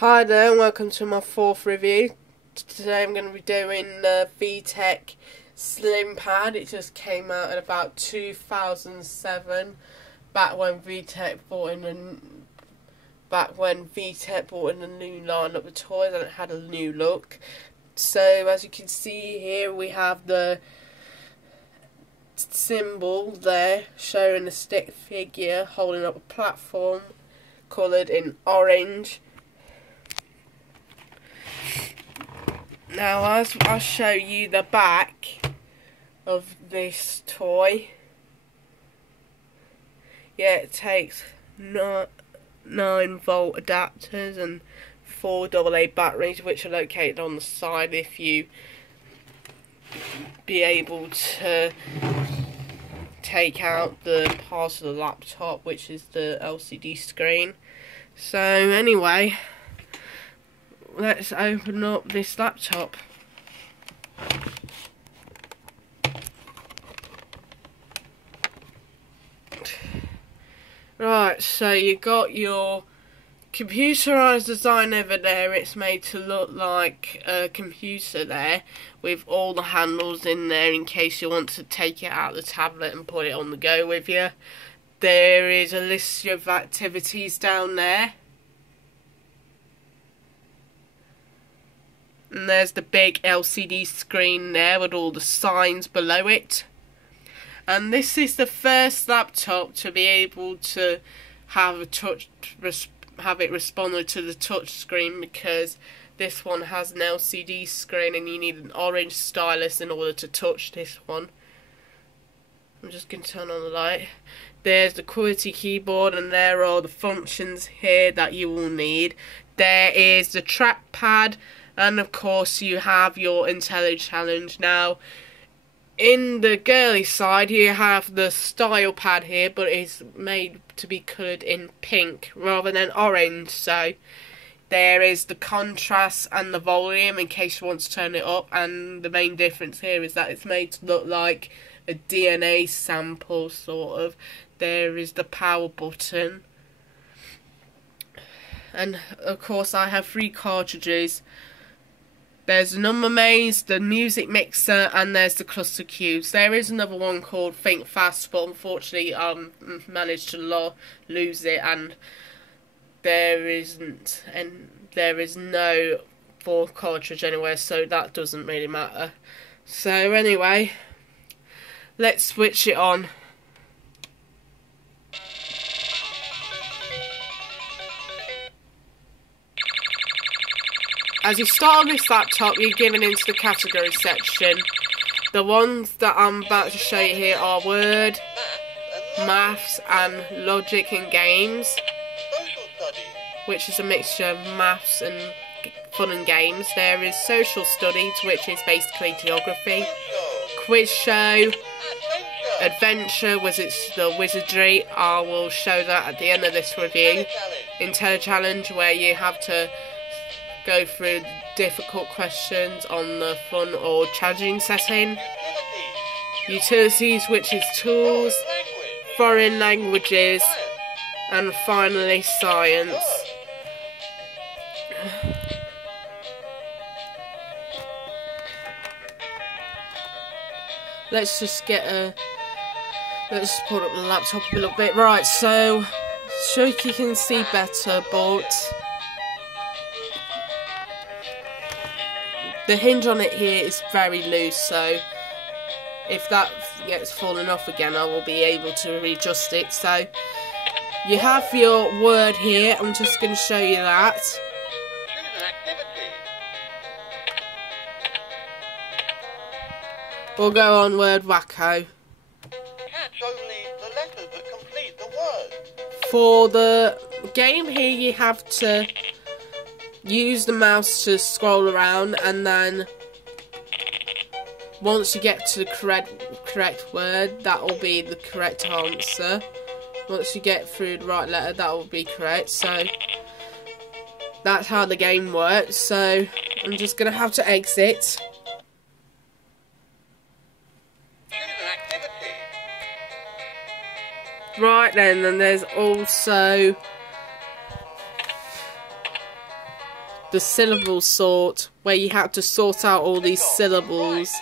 Hi there and welcome to my fourth review. Today I'm going to be doing the VTECH Slim Pad. It just came out in about 2007, back when VTECH brought in a new line of toys and it had a new look. So as you can see here, we have the symbol there showing a stick figure holding up a platform coloured in orange. Now, as I'll show you the back of this toy. Yeah, it takes 9-volt adapters and 4 AA batteries, which are located on the side if you be able to take out the part of the laptop, which is the LCD screen. So anyway, let's open up this laptop. Right, so you got your computerized design over there. It's made to look like a computer there, with all the handles in there in case you want to take it out of the tablet and put it on the go with you. There is a list of activities down there. And there's the big LCD screen there with all the signs below it. And this is the first laptop to be able to have it responded to the touch screen, because this one has an LCD screen and you need an orange stylus in order to touch this one. I'm just going to turn on the light. There's the QWERTY keyboard, and there are the functions here that you will need. There is the trackpad. And of course you have your IntelliChallenge. Now, in the girly side you have the style pad here, but it's made to be coloured in pink rather than orange. So there is the contrast and the volume in case you want to turn it up. And the main difference here is that it's made to look like a DNA sample, sort of. There is the power button. And of course I have 3 cartridges. There's the number maze, the music mixer, and there's the cluster cubes. There is another one called Think Fast, but unfortunately I managed to lose it, and there is no 4th cartridge anywhere, so that doesn't really matter. So anyway, let's switch it on. As you start on this laptop, you're given into the category section. The ones that I'm about to show you here are Word, Maths, and Logic and Games, which is a mixture of maths and fun and games. There is Social Studies, which is basically geography, Quiz Show, Adventure, which is the wizardry. I will show that at the end of this review. IntelliChallenge, where you have to go through difficult questions on the fun or challenging setting. Utilities, which is tools, foreign languages, and finally science. Let's just put up the laptop a little bit. Right, so you can see better, but the hinge on it here is very loose, so if that gets fallen off again, I will be able to readjust it. So you have your Word here. I'm just going to show you that. We'll go on Word Wacko. Catch only the letters that complete the word. For the game here, you have to use the mouse to scroll around, and then once you get to the correct word, that will be the correct answer. Once you get through the right letter, that will be correct. So that's how the game works. So I'm just going to have to exit. Right then, and there's also the syllable sort, where you have to sort out all these syllables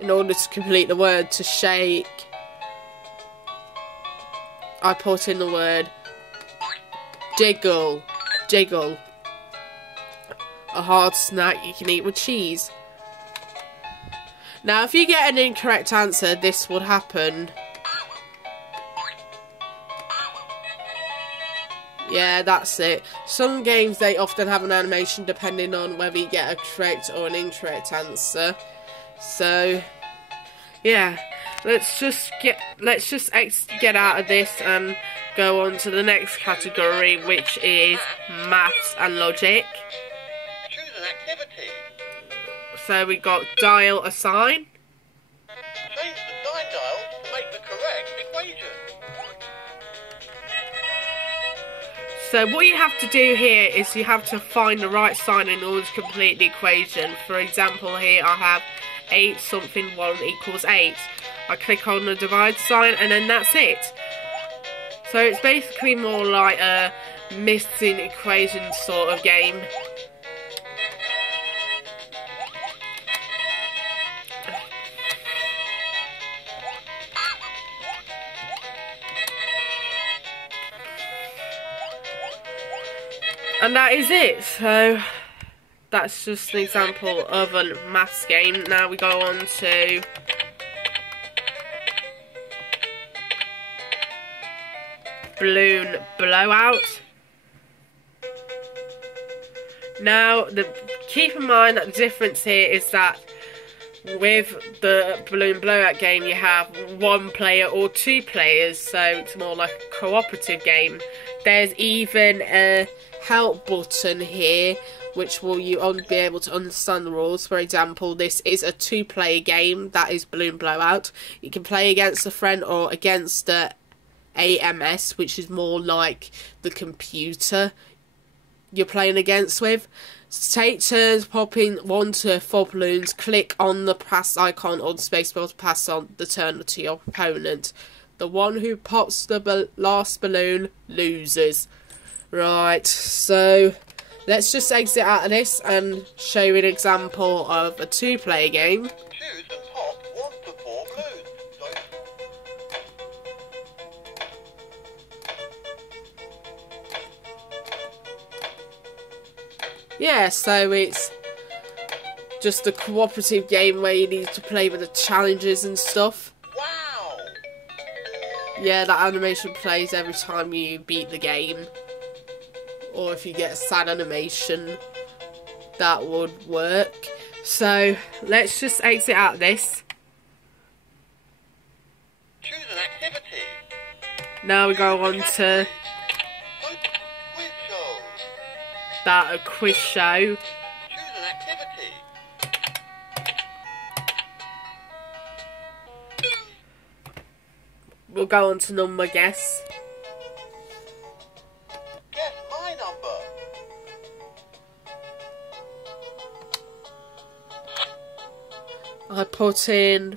in order to complete the word. To shake, I put in the word jiggle, jiggle. A hard snack you can eat with cheese. Now, if you get an incorrect answer, this would happen. Yeah, that's it. Some games, they often have an animation depending on whether you get a correct or an incorrect answer. So, yeah, let's just get out of this and go on to the next category, which is maths and logic. Choose an activity. So we got dial a sign. Change the sign dial to make the correct equation. So what you have to do here is you have to find the right sign in order to complete the equation. For example, here I have 8 something 1 equals 8. I click on the divide sign and then that's it. So it's basically more like a missing equation sort of game. And that is it. So that's just an example of a maths game. Now we go on to balloon blowout. Now, keep in mind that the difference here is that with the balloon blowout game you have 1 player or 2 players, so it's more like a cooperative game. There's even a help button here which will you be able to understand the rules. For example, this is a 2-player game, that is balloon blowout. You can play against a friend or against the AMS, which is more like the computer you're playing against with. Take turns popping 1 to 4 balloons. Click on the pass icon or the spacebar to pass on the turn to your opponent. The one who pops the last balloon loses. Right, so let's just exit out of this and show you an example of a 2-player game. Choose and pop 1 to 4 balloons. Yeah, so it's just a cooperative game where you need to play with the challenges and stuff. Wow! Yeah, that animation plays every time you beat the game. Or if you get a sad animation, that would work. So, let's just exit out of this. Choose an activity. Now we go on to Quiz show. a quiz show. Choose an activity. We'll go on to number guess. Guess my number. I put in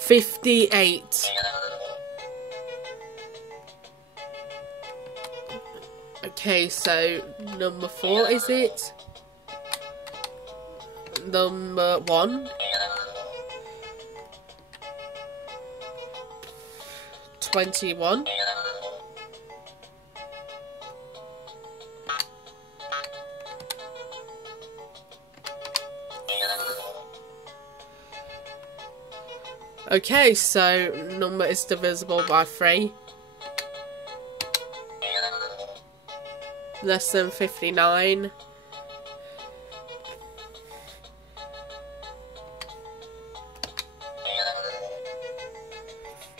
58. Okay, so number 4 is it? Number 1. 21. Okay, so number is divisible by 3. Less than 59.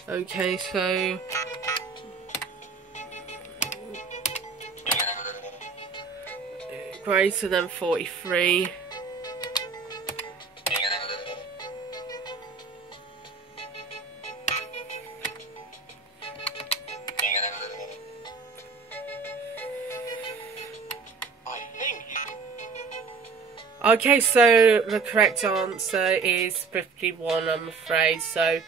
Okay, so greater than 43. Okay, so the correct answer is 51, I'm afraid. So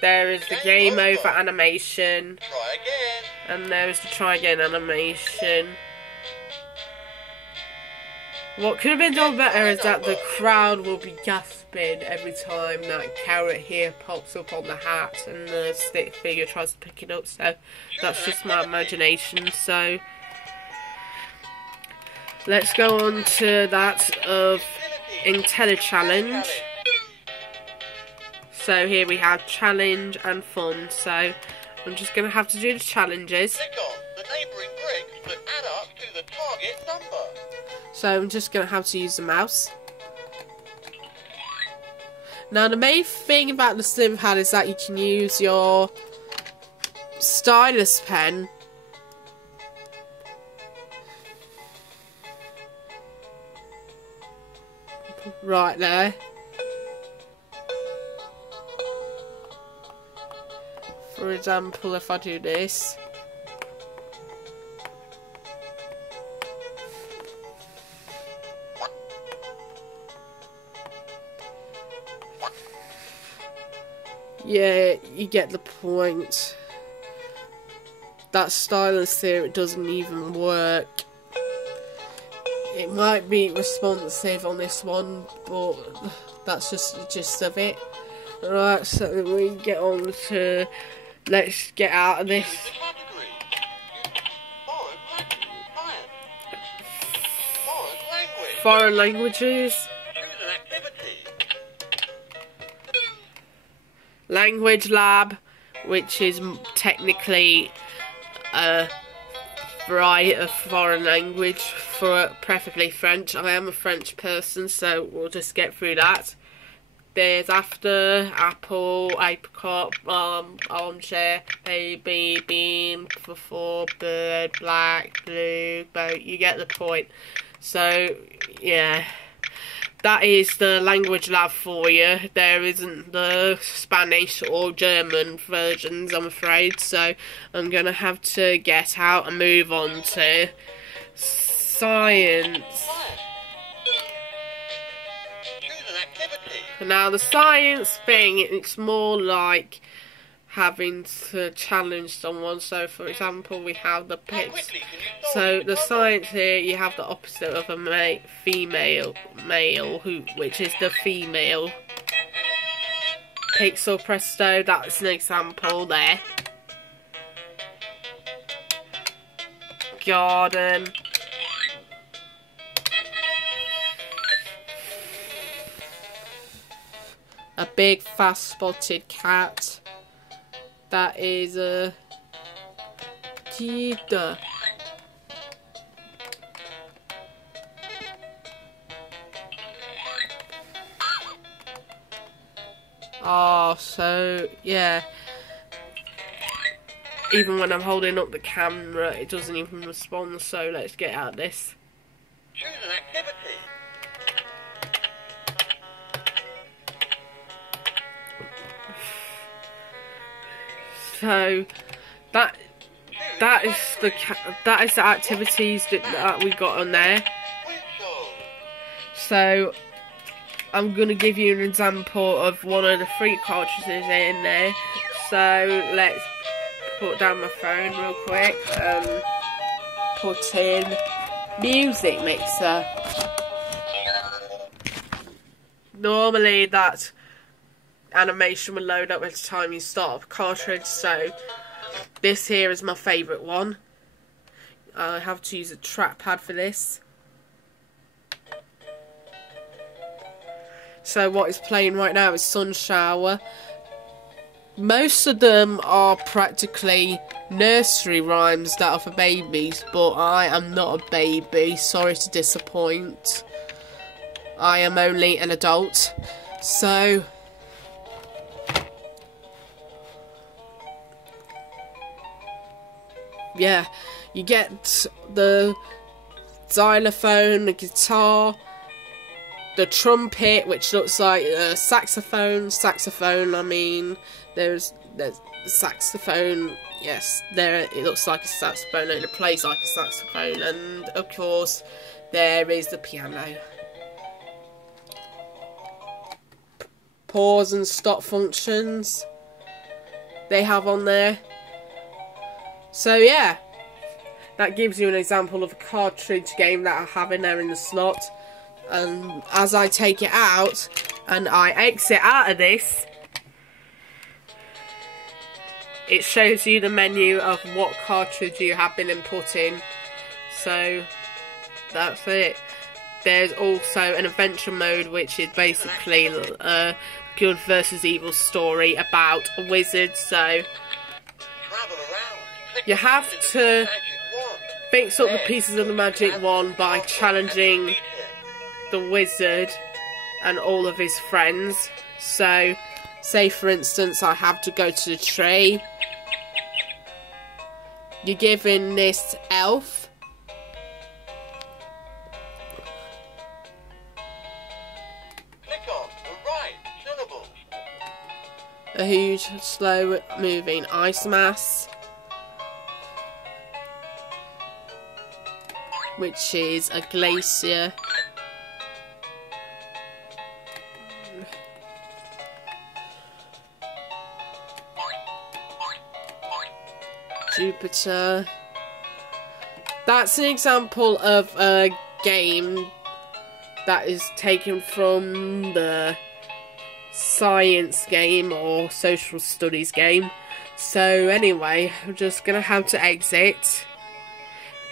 there is the game over animation, Try again. and there is the try again animation. What could have been done better is that the crowd will be gasping every time that carrot here pops up on the hat and the stick figure tries to pick it up. So that's just my imagination. So let's go on to that of IntelliChallenge. So here we have challenge and fun. So I'm just going to have to do the challenges. Click on the neighbouring bricks that add up to the target number. So I'm just going to have to use the mouse. Now the main thing about the slim pad is that you can use your stylus pen right there. For example, if I do this. Yeah, you get the point. That stylus here, it doesn't even work. It might be responsive on this one, but that's just the gist of it. Right, so we get on to, let's get out of this. Foreign languages. Language lab, which is technically a foreign language, for preferably French. I am a French person, so we'll just get through that. There's after, apple, apricot, armchair, baby, bean, for bird, black, blue, boat. You get the point. So yeah. That is the language lab for you. There isn't the Spanish or German versions, I'm afraid. So I'm going to have to get out and move on to science. Now the science thing, it's more like having to challenge someone. So for example, we have the pits. So the science here, you have the opposite of a male, which is the female. Pixel presto, that's an example there. Garden. A big fast spotted cat. That is a cheetah. Oh, so yeah. Even when I'm holding up the camera, it doesn't even respond. So let's get out of this. Choose an activity. So that is the activities that we got on there. So I'm gonna give you an example of one of the free cartridges in there. So let's put down my phone real quick and put in music mixer. Normally that animation will load up at the time you start up a cartridge, so this here is my favourite one. I have to use a trackpad for this. So what is playing right now is Sun Shower. Most of them are practically nursery rhymes that are for babies, but I am not a baby, sorry to disappoint. I am only an adult. So yeah, you get the xylophone, the guitar, the trumpet, which looks like a saxophone. I mean, there's the saxophone. Yes, there it looks like a saxophone and it plays like a saxophone, and of course there is the piano. Pause and stop functions they have on there. So yeah, that gives you an example of a cartridge game that I have in there in the slot. And as I take it out and I exit out of this, it shows you the menu of what cartridge you have been inputting. So that's it. There's also an adventure mode, which is basically a good versus evil story about a wizard. So you have to fix up the pieces of the magic wand by challenging the wizard and all of his friends. So say for instance I have to go to the tree. You're given this elf. Click on the right syllable. A huge slow moving ice mass, which is a glacier. Jupiter. That's an example of a game that is taken from the science game or social studies game. So anyway, I'm just gonna have to exit.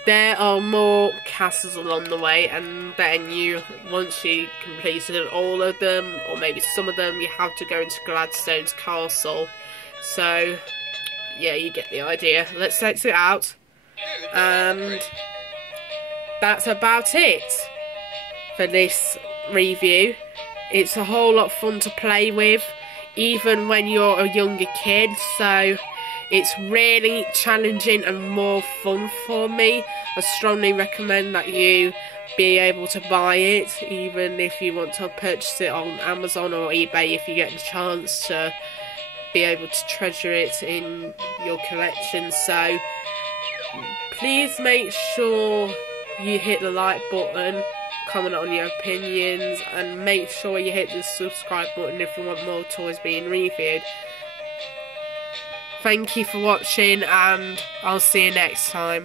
There are more castles along the way, and then once you completed all of them, or maybe some of them, you have to go into Gladstone's castle. So yeah, you get the idea. Let's exit out. And that's about it for this review. It's a whole lot of fun to play with, even when you're a younger kid, so it's really challenging and more fun for me. I strongly recommend that you be able to buy it, even if you want to purchase it on Amazon or eBay, if you get the chance to be able to treasure it in your collection. So please make sure you hit the like button, comment on your opinions, and make sure you hit the subscribe button if you want more toys being reviewed. Thank you for watching, and I'll see you next time.